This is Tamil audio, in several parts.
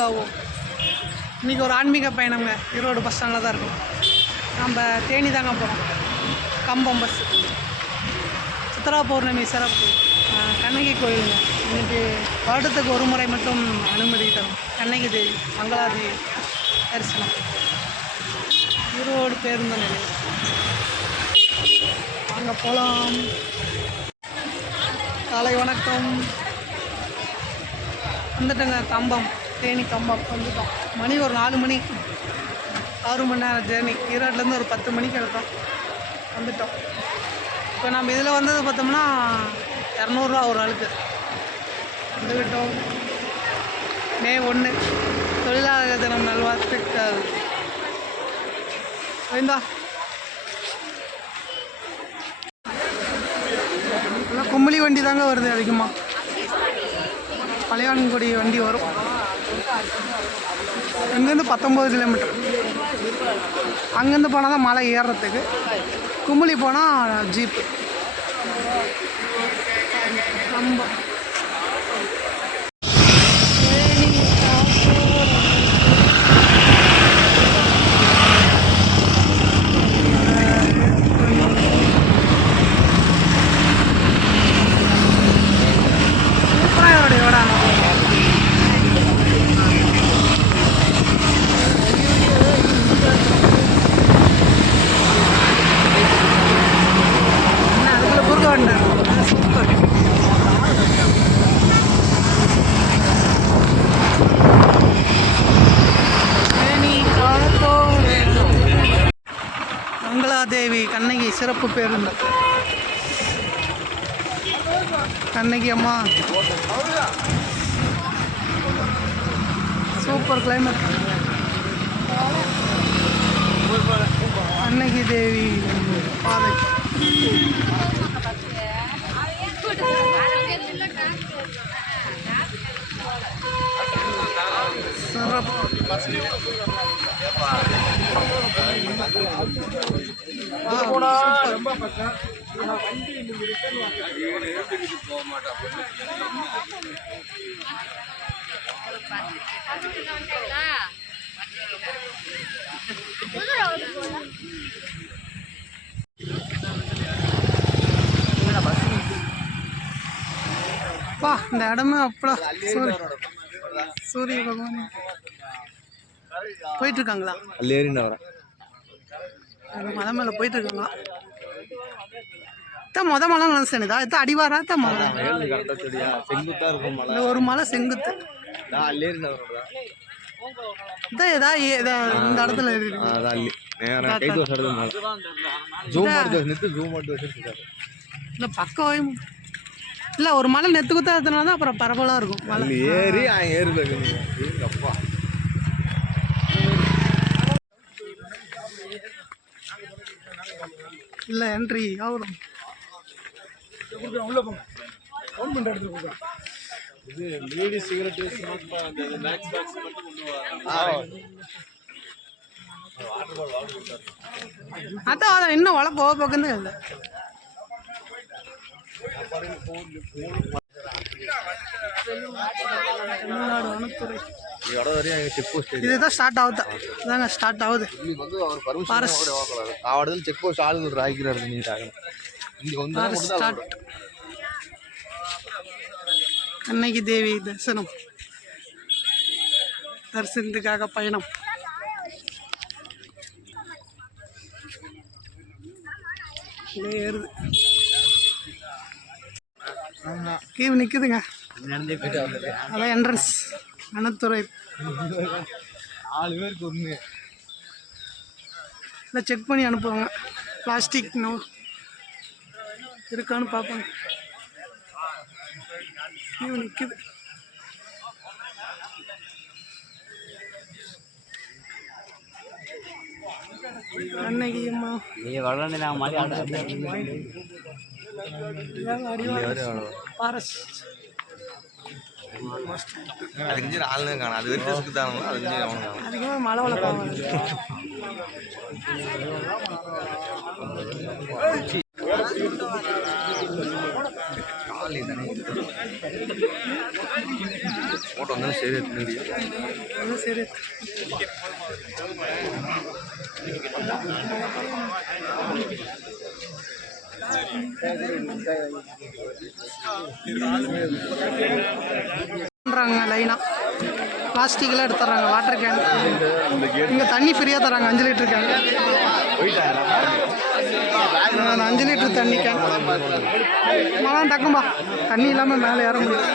யோகாவும். இன்றைக்கி ஒரு ஆன்மீக பயணங்க. ஈரோடு பஸ் ஸ்டாண்டில் தான் இருக்கும். நம்ம தேனி தாங்க போகிறோம். கம்பம் பஸ். சித்ரா பௌர்ணமி சிறப்பு கண்ணகி கோயிலுங்க. இன்றைக்கி வருடத்துக்கு ஒரு முறை மட்டும் அனுமதி தரும். கண்ணகி தேவி மங்களாதேவி தரிசனம். ஈரோடு பேருந்து நிலையம். வாங்க போகலாம். காலை வணக்கம். வந்துட்டோங்க. கம்பம், தேனி கம்பம் வந்துட்டோம். மணி ஒரு 4 மணி, 6 மணி நேரம் ஜேர்னி. ஈரோட்லேருந்து ஒரு 10 மணிக்கு எடுத்தோம். வந்துட்டோம். இப்போ நம்ம இதில் வந்தது பார்த்தோம்னா 200 ரூபா ஒரு ஆளுக்கு. வந்துவிட்டோம். மே 1 தொழிலாளர் தினம் நல்வாழ்த்துக்கள். வைந்தா கும்பளி வண்டி தாங்க வருது அதிகமாக. பழையான்குடி வண்டி வரும். இங்கேருந்து 19 கிலோமீட்டர். அங்கேருந்து போனால் தான் மலை ஏறுறதுக்கு. கும்பளி போனால் ஜீப்பு. ரொம்ப மங்களாதேவி கண்ணகி சிறப்பு பேருந்து. கண்ணகி அம்மா சூப்பர் கிளைமேட். கண்ணகி தேவி பாதை. பா இந்த இடமே அப்படா சூரிய பகவான் போயிட்டு இருக்காங்களா? மலை மேலே போயிட்டு இருக்காங்களா? மொத மலை நினைச்சேன்தா இது அடிவாரா தான் மலை. ஒரு மலை செங்குத்து இந்த இடத்துல இல்ல பக்கம் இல்லை. ஒரு மலை நெத்து குத்தா எடுத்தனால தான் அப்புறம் பரவலாக இருக்கும். மலை ஏறி அப்பா இல்லை என்ட்ரி ஆகும். உள்ள போங்க. ஃபோன் பண்ணுற இடத்துல போங்க. இது லேடி சிகரெட் ஸ்நாக்ஸ் பாக்ஸ் மட்டும் கொண்டு வா. அதான் இன்னும் வள போக போக்குன்னு இல்லை. தமிழ்நாடு வனத்துறை இதுதான் ஸ்டார்ட் ஆகுது. இதாங்க ஸ்டார்ட் ஆகுது. செக் போஸ்ட் ஆளுநர் ஆகிக்கிறாரு. கண்ணகி தேவி தரிசனத்துக்காக பயணம். ஏறுது கீழே நிற்குதுங்க. அதான் என்ட்ரன்ஸ் வனத்துறை. 4 பேருக்கு ஒன்று இல்லை செக் பண்ணி அனுப்புவாங்க. பிளாஸ்டிக் நோ இருக்கான்னு பார்ப்பாங்க. கீழே நிற்குது. கண்ணகி அம்மா ஃபாரஸ்ட் அதுக்கு ஆளுங்க காணும். அது வரைக்கும் சுத்தாங்க. அதுக்கு மழை வளர்ப்பாங்க. போட்டோ வந்து சரி லைனா பிளாஸ்டிக்லாம் எடுத்துறாங்க. வாட்டர் கேன் இங்கே தண்ணி ஃப்ரீயாக தராங்க. 5 லிட்டர் கேன், 5 லிட்டர் தண்ணி கேன். மழை டக்கும்பா, தண்ணி இல்லாமல் மேலே ஏற முடியும்.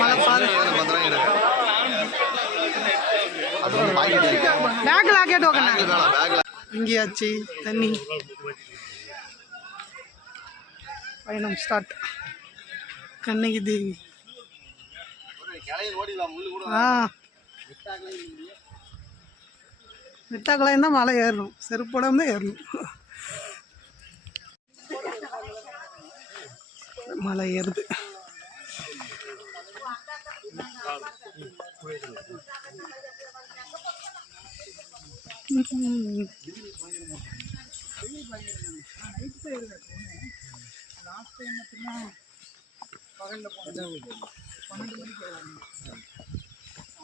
மழை பாரு. பேக்கில் ஆக்கேட்டு உக்காந்து இங்கேயாச்சு தண்ணி. பயணம் ஸ்டார்ட். கண்ணகி தேவி. விட்டாக்களையும் தான் மலை ஏறணும். செருப்போடம் தான் ஏறணும். மலை ஏறுது.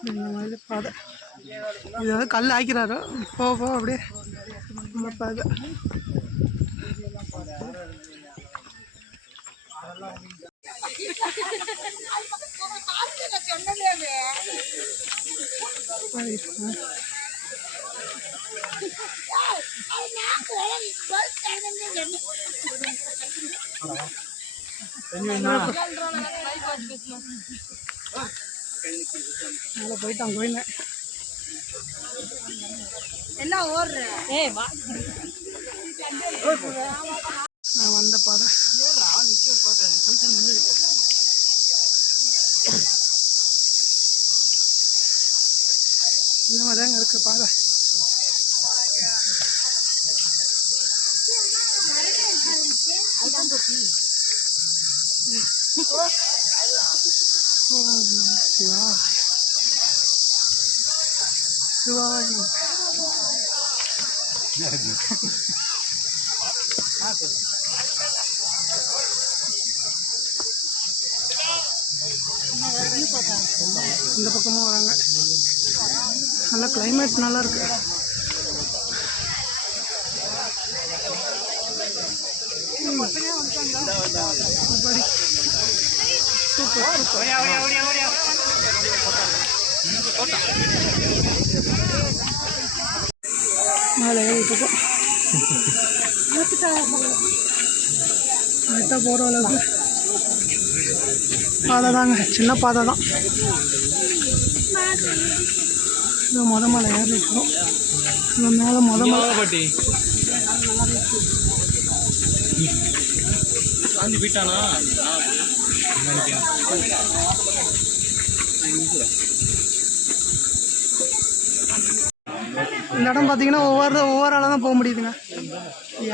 இந்த மாதிரி பாதை இது வந்து கல் ஆக்கிறாரோ போக அப்படியே பாதை. போயிட்டான் கோயில எல்லாம் ஓடுறேன். நான் வந்த பாதை இந்த மாதிரி தாங்க இருக்கு பாதை. சிவா சிவாய் இந்த பக்கமும் வராங்க. நல்லா கிளைமேட் நல்லா இருக்கு. சூப்பர் மேலே ஏறிட்டுருக்கோம். கரெக்டாக போகிற அளவுக்கு பாதை தாங்க. சின்ன பாதை தான். இது மலை ஏறிட்டுருக்கோம். இது மேலே மலை போயிட்டானா. இந்த இடம் பார்த்தீங்கன்னா ஒவ்வொரு ஆளாக தான் போக முடியுதுங்க.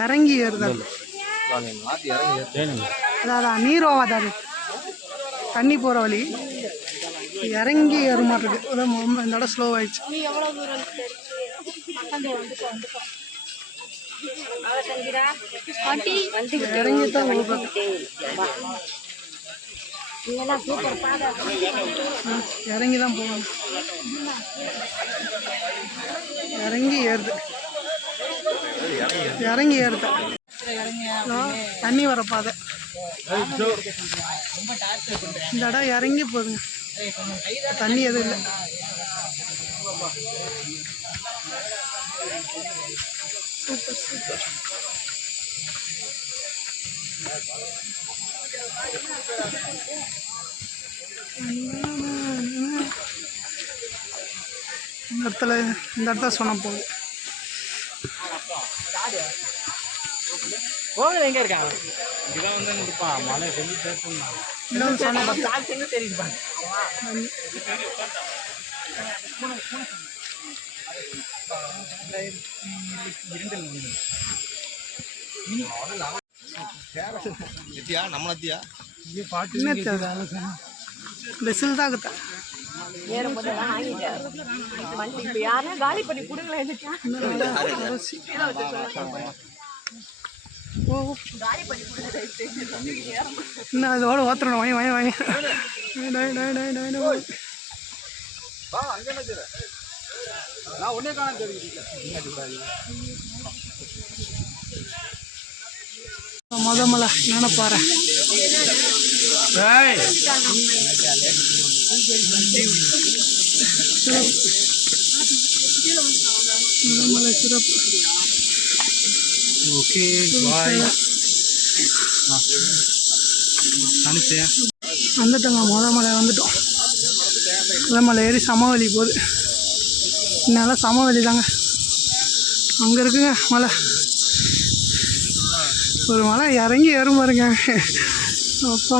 இறங்கி ஏறுதாங்க. அதான் நீர் ஓவாதாரு தண்ணி போகிற வழி இறங்கி ஏற மாட்டிருக்கு. இந்த இடம் ஸ்லோ ஆயிடுச்சு. இறங்கி தான் இறங்கி தான் போகணும். இறங்கி ஏறுது. இறங்கி ஏறுது. தண்ணி வர பாதை. இந்த இடம் இறங்கி போகுதுங்க. தண்ணி எதுவும் இல்லை. Super super. இந்த இடத்துல சொன்ன போகுது. போகுது எங்க இருக்கான்? இதுதான் வந்து இருப்பான். மழை சொல்லி பேசணும். இன்னொன்று சொன்ன தெரியுது. பெசில் தான் ஆகுதா? காலி பண்ணி கொடுங்களேன். ஓ இன்னும் அதோட ஓத்துறணும் வாங்கி வாங்கி வாங்கி மொதமலை நினைப்பாரு மொதமலை சிறப்பு. Okay bye. வந்துட்டோங்க மொதமலை வந்துட்டோம். மலை ஏறி சமவெளி போகுது. இன்னும் சமவெளி தாங்க. அங்கே இருக்குங்க மலை. ஒரு மலை இறங்கி ஏறும் பாருங்க. அப்பா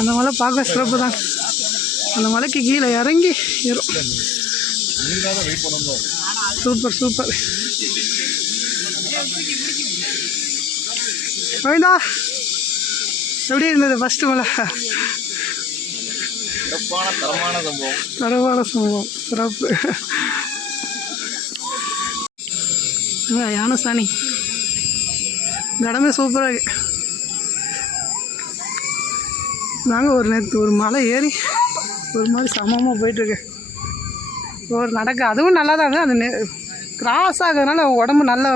அந்த மலை பார்க்க சிறப்பு தான். அந்த மலைக்கு கீழே இறங்கி ஏறும். Super super. கோவிந்தா எப்படி இருந்தது ஃபஸ்ட்டு மலை? தரமான சம்பவம் சிறப்பு. யானை சாணி இந்த இடமே சூப்பராக இருக்கு. நாங்கள் நேற்று ஒரு மலை ஏறி ஒரு மாதிரி சமமாக போயிட்டுருக்கு. ஒரு நடக்க அதுவும் நல்லா தான் இருக்குது. அது கிராஸ் ஆகிறதுனால உடம்பு நல்லா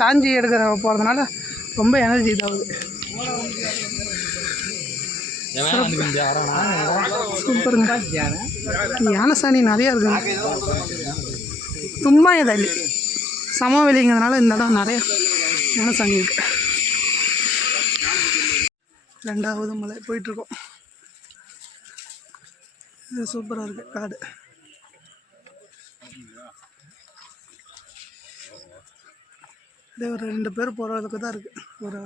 தாஞ்சி எடுக்கிற போகிறதுனால ரொம்ப எனர்ஜி இதாகுது. சூப்பருங்க. யானை சாணி நிறையா இருக்குங்க. சும்மா எதாலி சமவெளிங்கிறதுனால இந்த இடம் நிறைய யானை சாணி இருக்கு. 2வது மலை போயிட்டுருக்கோம். இது சூப்பராக இருக்குது காடு. இதே ஒரு 2 பேர் போகிறதுக்கு தான் இருக்குது. ஒரு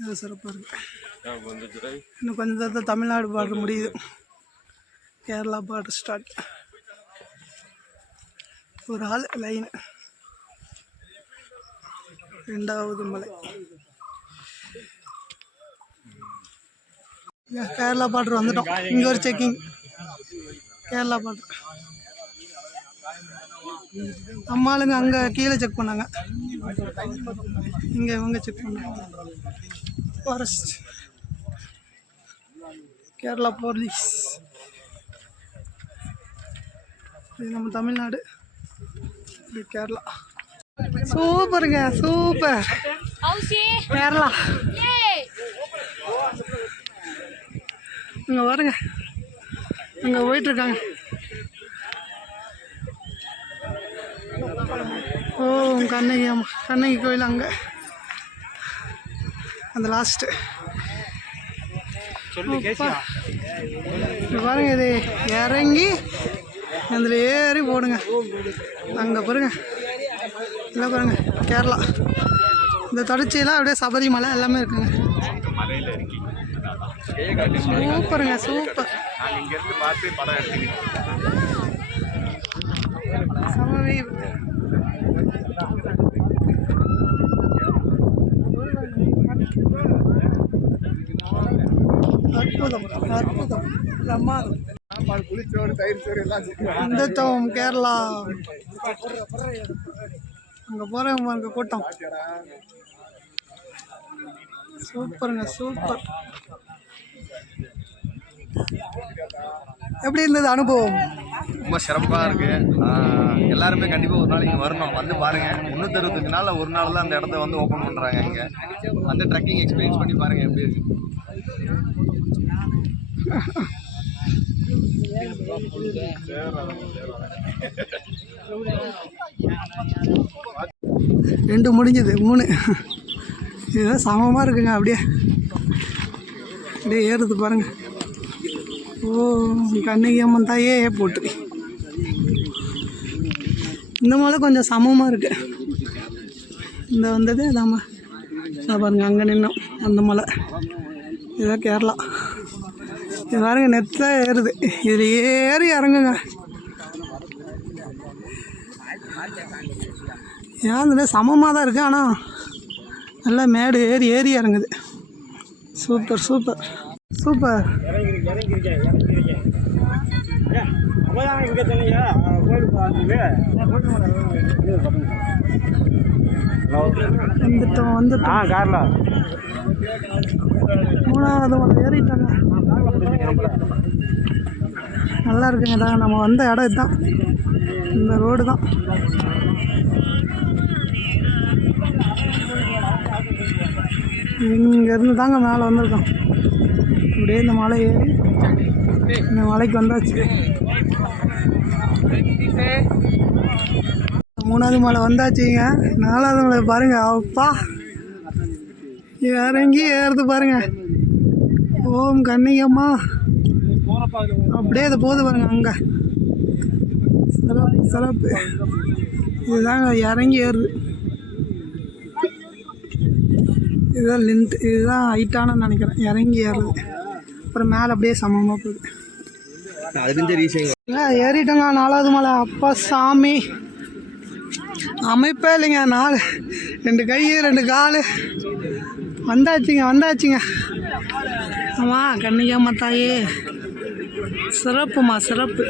இது சிறப்பாக இருக்குது. இன்னும் கொஞ்சம் நேரத்தில் தமிழ்நாடு பார்டர் முடியுது. Kerala border start. ஒரு ஆள் லைனு. 2வது மலை கேரளா பார்டர் வந்துட்டோம். இங்கே ஒரு செக்கிங். கேரளா பார்டர் அம்மாளுங்க அங்கே கீழே செக் பண்ணாங்க. இங்கே இவங்க செக் பண்ணாங்க. Forest Kerala police. இது நம்ம தமிழ்நாடு. இது கேரளா. சூப்பருங்க சூப்பர். கேரளா இங்கே வருங்க. அங்கே போயிட்டுருக்காங்க. ஓ கண்ணகி. ஆமாம் கண்ணகி கோயில் அங்கே அந்த லாஸ்ட்டு. பாருங்க இது இறங்கி அதில் ஏறி போடுங்க. அங்கே பாருங்க இல்லை பாருங்க கேரளா. இந்த தொடர்ச்சியெல்லாம் அப்படியே சபரிமலை எல்லாமே இருக்குங்க. சூப்பருங்க சூப்பர். சமவெளி அற்புதம் அற்புதம் பிரமாதம். இந்த கேரளா அங்கே போகிறவங்க அங்கே கூட்டம். சூப்பருங்க சூப்பர். எப்படி இருந்தது அனுபவம்? ரொம்ப சிறப்பாக இருக்குது. எல்லாருமே கண்டிப்பாக ஒரு நாளைக்கு வரணும். வந்து பாருங்கள். 365 நாளில் ஒரு நாள் தான் அந்த இடத்த வந்து ஓப்பன் பண்ணுறாங்க. இங்கே வந்து ட்ரெக்கிங் எக்ஸ்பீரியன்ஸ் பண்ணி பாருங்கள் எப்படி இருக்கு. ரெண்டு முடிஞ்சது 3. இதுதான் சமமாக இருக்குங்க. அப்படியே அப்படியே ஏறுது பாருங்கள். ஓ கண்ணகி அம்மன் தாயே போட்டு. இந்த மலை கொஞ்சம் சமமாக இருக்கு. இந்த வந்தது அதாம்மா பாருங்க. அங்கே நின்னோம் அந்த மலை. இதுதான் கேரளா. இது பாருங்க நெத்தாக ஏறுது. இதில் ஏறி இறங்குங்க. ஏன் இந்த சமமாக தான் இருக்குது. ஆனால் நல்லா மேடு ஏறி ஏறி இறங்குது. Super super super. இங்கே சொன்னீங்க கோயிலுக்கு வந்துட்டோம் காரில் 3வது மலை ஏறிட்டாங்க. நல்லா இருக்குங்க தான் நம்ம வந்த இடம் இதுதான், இந்த ரோடு தான். இங்கேருந்து தாங்க மேலே வந்திருக்கோம். அப்படியே இந்த மலை ஏறி இந்த மலைக்கு வந்தாச்சு. 3வது மலை வந்தாச்சுங்க. 4வது மலை பாருங்க, அப்பா இறங்கி ஏறுது பாருங்க. ஓம் கன்னியம்மா அப்படியே அது போகுது பாருங்க. அங்கே சிறப்பு சிறப்பு. இதுதாங்க இறங்கி ஏறுது. இதுதான் லென்த், இதுதான் ஹைட்டானு நினைக்கிறேன். இறங்கி ஏறுது, அப்புறம் மேலே அப்படியே சமமாக போகுது. ஏறிட்டோங்க 4வது மலை. அப்பா சாமி, அமைப்பே இல்லைங்க. 2 கை 2 கால். வந்தாச்சுங்க. ஆமாம் கன்னிகாம்மா தாயே, சிறப்புமா சிறப்பு.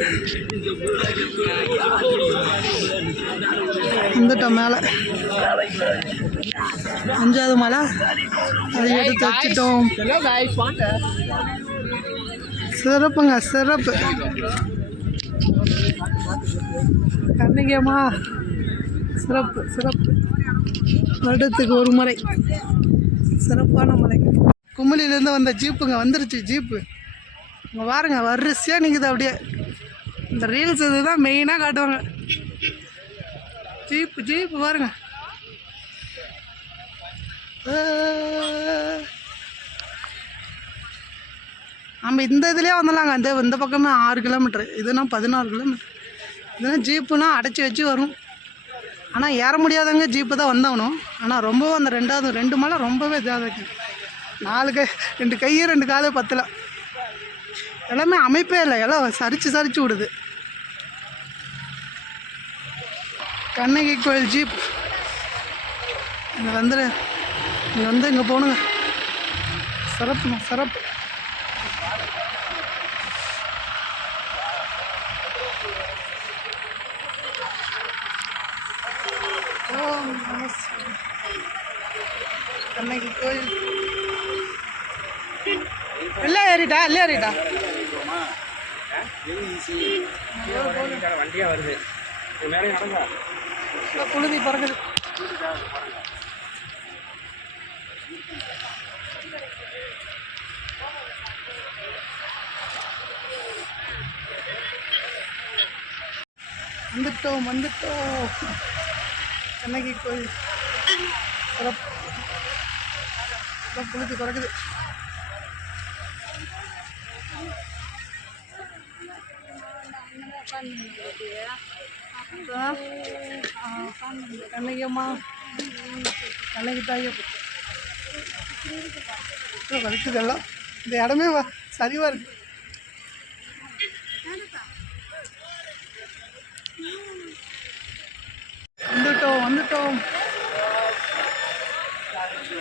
வந்துட்டோம் மேலே. 5வது மலை அதை எடுத்து வச்சுட்டோம். சிறப்புங்க சிறப்பு. கன்னிகாம்மா சிறப்பு சிறப்பு. வருடத்துக்கு ஒரு முறை சிறப்பான மலை. கும்பலிலேருந்து வந்த ஜீப்புங்க வந்துருச்சு. ஜீப்பு இங்கே பாருங்க, வரிசையாக நிற்குது அப்படியே. இந்த ரீல்ஸ் இதுதான் மெயினாக காட்டுவாங்க. ஜீப்பு பாருங்க. நம்ம இந்த இதுலேயே வந்துடலாங்க. இந்த பக்கமே 6 கிலோமீட்ரு, இதுனா 14 கிலோமீட்ரு. இதுனா ஜீப்புனா அடைச்சி வச்சு வரும். ஆனால் ஏற முடியாதவங்க ஜீப்பு தான் வந்தாகணும். ஆனால் ரொம்பவும் அந்த 2 மலை ரொம்பவே இதாக இருக்குது. 2 கை 2 கால் பத்தலை. எல்லாமே அமைப்பே இல்லை, எல்லாம் சரிச்சு விடுது. கண்ணகி கோயில் ஜீப் இங்கே போகணுங்க. சிறப்புங்க சிறப்பு. கண்ணகி கோயில் எல்லாம் ஏறிட்டா வண்டியாக வருது. புழுதி பறக்குது. வந்துட்டோம் கண்ணகி கோயில். புழுதி பறக்குது. கண்ணகியம்மா கண்ணகி தாயே வலிக்குது எல்லாம். இந்த இடமே சரிவாக இருக்கு. வந்துட்டோம்.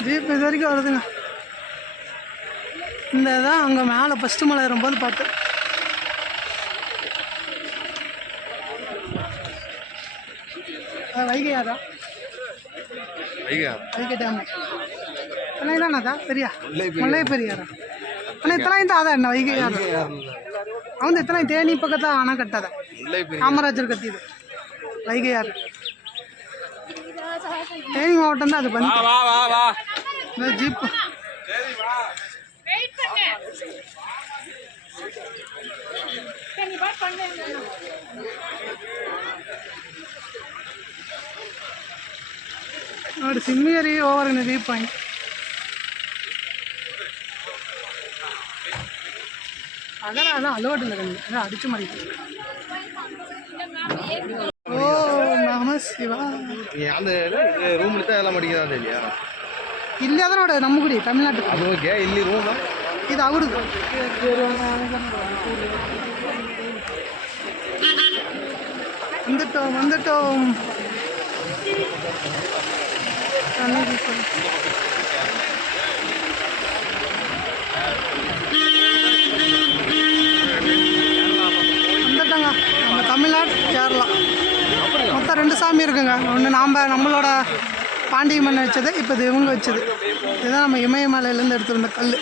ஜீப் இது வரைக்கும் வருதுங்க. இந்த தான் அங்கே மேலே ஃபஸ்ட்டு மலை ஏறும்போது பார்த்தேன். வைகையாரா? வைகை டேம் தானே பெரியா முல்லை பெரியாரா? ஆனால் இத்தனை தான் அதான் என்ன வைகையாறு அவன் இத்தனை தேனி பக்கத்தில் அணை கட்டாத காமராஜர் கட்டியது வைகையாறு. தேனி மாவட்டம் தான் அது பண்ணி ஜீப்பு. ನೋಡಿ ಸಿಮ್ಮಿಯರಿ ಓವರ್ ವ್ಯೂ ಪಾಯಿಂಟ್. அதெல்லாம் அலோட் இல்லை கண்ணு, அதான் அடிச்சு மாறிட்டு. ஓ நம சிவா. அந்த ரூம் எடுத்தா எல்லாம் படிக்கிறதா இல்லையா? ಇಲ್ಲಿ ಅದ ನೋಡಿ ನಮ್ಮ ಗುಡಿ ತಮಿಳ್ನಾಡು. ಅದು ಓಕೆ. ಇಲ್ಲಿ ರೂಮ್ ಇದು ಅವ್ರದ್ದು. வந்துட்டோம். இருக்குங்க. ஒன்று நம்மளோட பாண்டிய மண்ணை வச்சது, இப்போ இது இவங்க வச்சது. இதுதான் நம்ம இமயமலையிலேருந்து எடுத்துருந்த கல்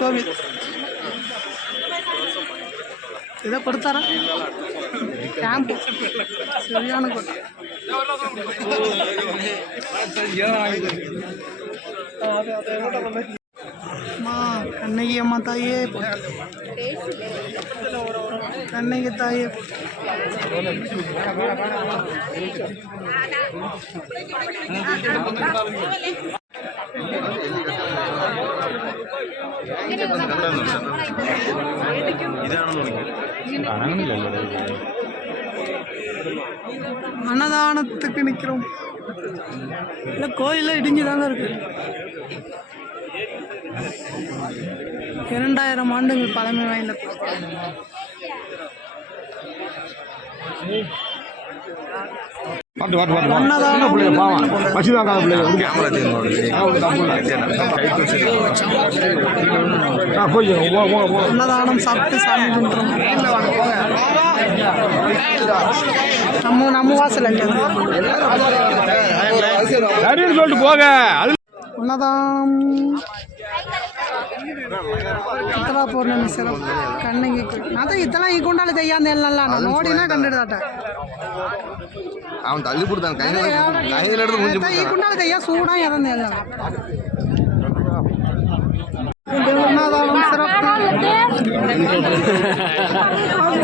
கோவில். இதை கொடுத்தாரா கேம்ப் சரியான கோட்டை. அம்மா கண்ணகி அம்மா தாயே கண்ணகி தாயே அன்னதானத்துக்கு நிற்கிறோம். இல்லை கோயிலில் இடிஞ்சுதாங்க இருக்கு. 2000 ஆண்டுகள் பழமை வாய்ந்த அன்னதானம் சாப்பிட்டு சாமி கும்பிட்றோம். நம்ம வாசல் சொல்லிட்டு போக அன்னதானம். ಚಿತ್ರಾ ಪೌರ್ಣಮಿ ಸರ್ ಕಣ್ಣಿಗೆ ಅದ ಇತ್ತಲ್ಲ ಈ ಗುಂಡಾಲ ದೆಯ್ಯ ಅಂದೆಲ್ಲ ನೋಡಿನ ಕಂಡಿಡ್ದಾಟ அவன் தள்ளி கொடுத்தான் கையில் எடுத்து முடிஞ்சு ಈ ಗುಂಡಾಲ ದೆಯ್ಯ ಸೂಡ ಅದನ್ನೆಲ್ಲ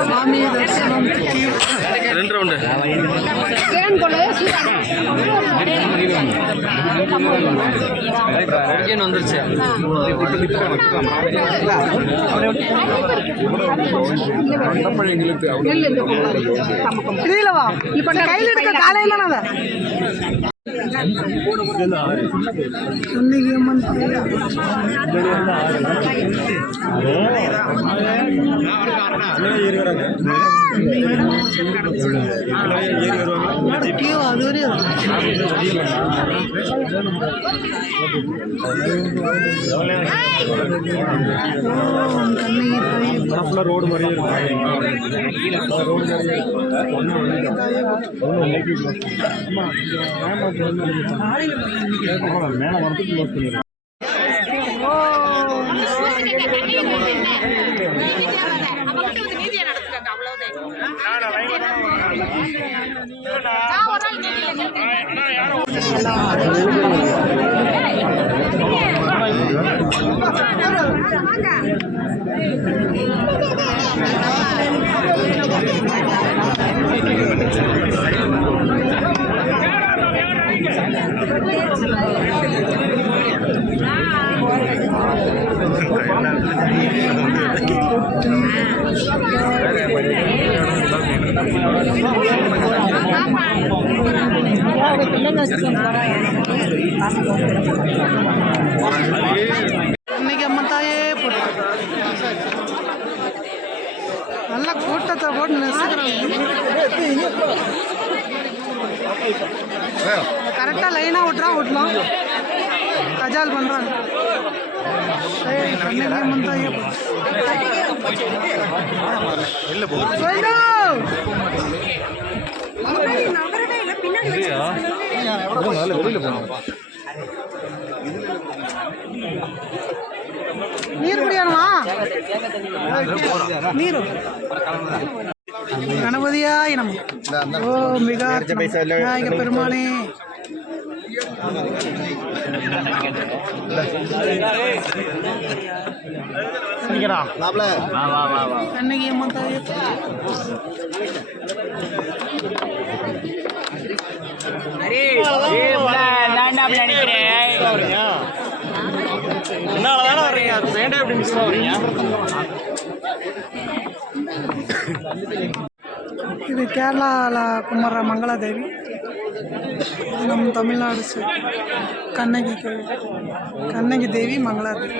ಸ್ವಾಮಿ ದರ್ಶನ வந்துருச்சு. இல்லவா இப்ப கையில் எடுக்க காலையில ரோடு மாதிரி மேல வரதுக்கு இன்னைக்கு அம்மத்தாயே நல்ல கூட்டத்தை போட்டு நெசுக்கிறாங்க. கரெக்டாக லைனாக விட்டுலாம் கஜால் பண்ணுறாங்க. கண்ணகி அம்மத்தாயே ನೀರು ಕುಡಿಯೋಣವಾ? ನೀರು ಗಣಪತಿಯಾಯ ನಮಃ. ಓಂ ವಿಘ್ನೇಶ್ವರಾಯ பெருமானே. கண்ணகி அம்மா தாயே இது கேரளாவில் கும்பிட்ற மங்களாதேவி. நம்ம தமிழ்நாடு கண்ணகி தேவி மங்களாதேவி.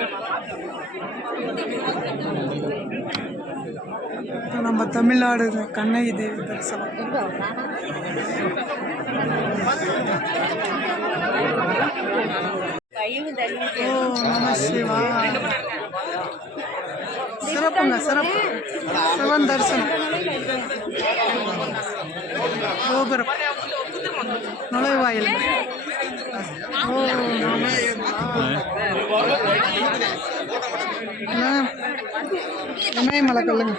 நம்ம தமிழ்நாடு கண்ணகி தேவி தரிசனம். ஓ நம சிவாய. சிறப்புங்க, சிறப்பு. சிவன் தரிசனம், கோபுரம், நுழைவாயில். இமயமலை கல்லுங்க.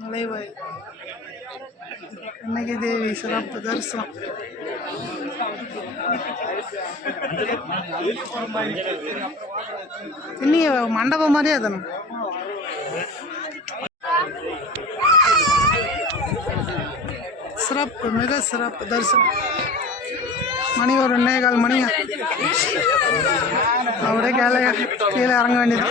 நுழைவாயில் கண்ணகி தேவி சிறப்பு தரிசனம். இன்னி மண்டபம் மாதிரியே தானே. சிறப்பு, மிக சிறப்பு தரிசனம். மணி ஒரு 1:15 மணிங்க. அப்படியே கீழே இறங்க வேண்டியது.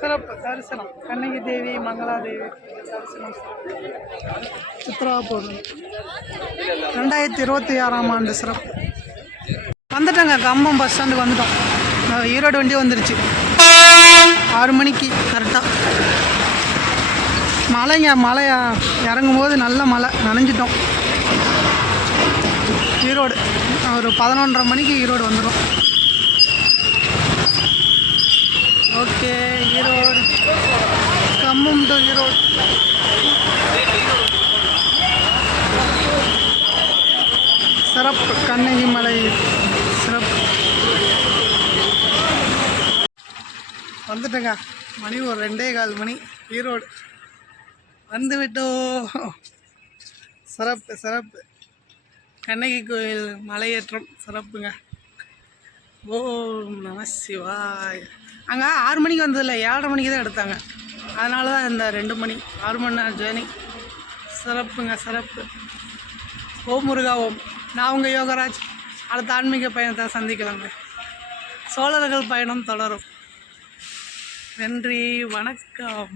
சிறப்பு தரிசனம். கண்ணகி தேவி, மங்களாதேவி தரிசனம். சித்ரா பௌர்ணமி 2026ஆம் ஆண்டு சிறப்பு. வந்துட்டோங்க, கம்பம் பஸ் ஸ்டாண்டுக்கு வந்துட்டோம். ஈரோடு வண்டி வந்துருச்சு 6 மணிக்கு கரெக்டாக. மழை இறங்கும் போது நல்ல மழை, நனைஞ்சிட்டோம். ஈரோடு ஒரு 11:30 மணிக்கு ஈரோடு வந்துடும். Okay, Erode, Cumbum to Erode. சிறப்பு, கண்ணகி மலை சிறப்பு. வந்துட்டேங்க, மணி ஒரு 2:15 மணி. ஈரோடு வந்து விட்டோம். சிறப்பு, சிறப்பு. கண்ணகி கோயில் மலையேற்றம் சிறப்புங்க. ஓம் நம சிவாய். அங்கே 6 மணிக்கு வந்ததில்லை, 7:30 மணிக்கு தான் எடுத்தாங்க. அதனால தான் இந்த 2 மணி 6 மணி நேரம் ஜேர்னி. சிறப்புங்க, சிறப்பு. ஓம் முருகா ஓம். நான் உங்கள் யோகராஜ். அடுத்த ஆன்மீக பயணத்தை சந்திக்கலாங்க. சோழர்கள் பயணம் தொடரும். நன்றி, வணக்கம்.